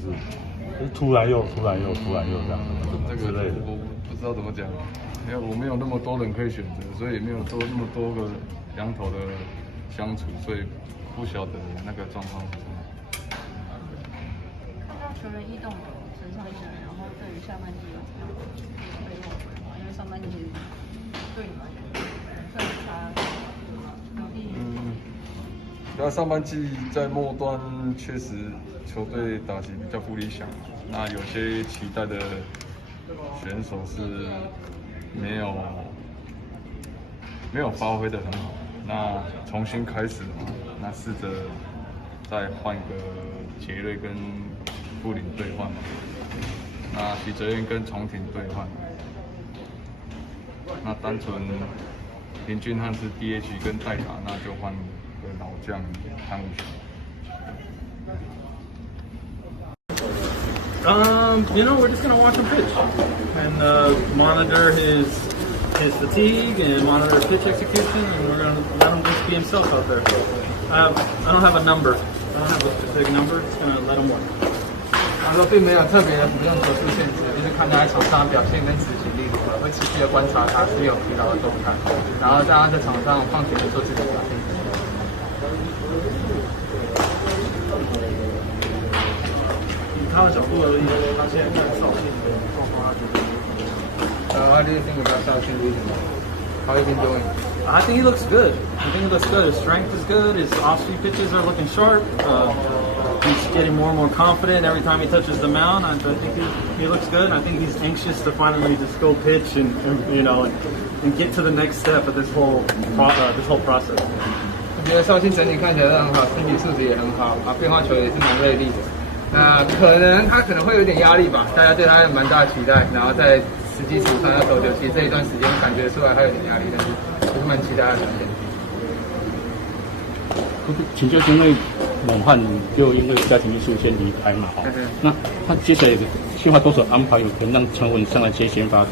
是突然又这样之类的。我不知道怎么讲，因为我没有那么多人可以选择，所以没有那么多个羊头的相处，所以不晓得那个状况是什么。看到球员异动的身上一些，然后对于下半季有什么备忘规划？因为上半季其实对你们算是他努力。那上半季在末端确实球队打击比较不理想，那有些期待的选手是没有发挥的很好，那重新开始嘛，那试着再换个杰瑞跟布林兑换嘛，那许哲彦跟重庭兑换，那单纯林俊汉是 DH 跟代打，那就换个老将潘武雄。We're just gonna watch him pitch and monitor his fatigue and monitor his pitch execution, and we're gonna let him just be himself out there. I don't have a number. I don't have a specific number. Just gonna let him work. 他说并没有特别的不用球速限制，就是看他在场上表现跟执行力如何，会持续的观察他是有疲劳的动态，然后让他在场上放权的做自己的表现。以他的角度而言，他现在看少信的状况，他觉得。How do you think about Shaoxin recently? How have you been doing? I think he looks good. His strength is good. His off-speed pitches are looking sharp. He's getting more and more confident every time he touches the mound. I think he looks good. I think he's anxious to finally just go pitch and get to the next step of this whole process. 我觉得少信整体看起来都很好，身体素质也很好，变化球也是蛮锐利的。那他可能会有点压力吧，大家对他有蛮大的期待，然后在实际场上要投球，其实这一段时间感觉出来他有点压力，但是我是蛮期待他的表现。请教，因为猛汉就因为家庭因素先离开嘛，那他接下来计划多少安排有可能让陈文上来接先发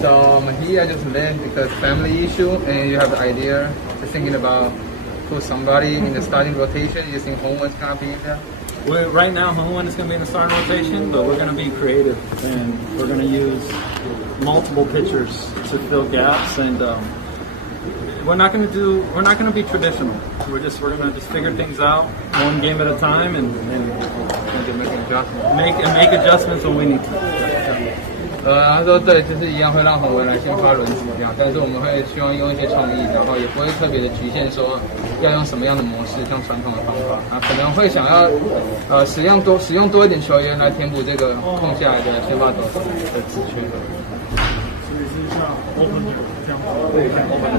？So Mejia just left because family issue, and you have the idea, just thinking about put somebody in the starting rotation. You think Hongwen's gonna be in there? Right now, Hongwen is going to be in the starting rotation, but we're going to be creative and we're going to use multiple pitchers to fill gaps. And we're not going to be traditional. We're going to just figure things out one game at a time and make adjustments when we need to. 他说对，就是一样会让洪文来先发轮子这样，但是我们会希望用一些创意，然后也不会特别的局限说要用什么样的模式，用传统的方法啊，可能会想要使用多一点球员来填补这个空下来的先发投手的职缺。所以是像 open 这样，对，像 open。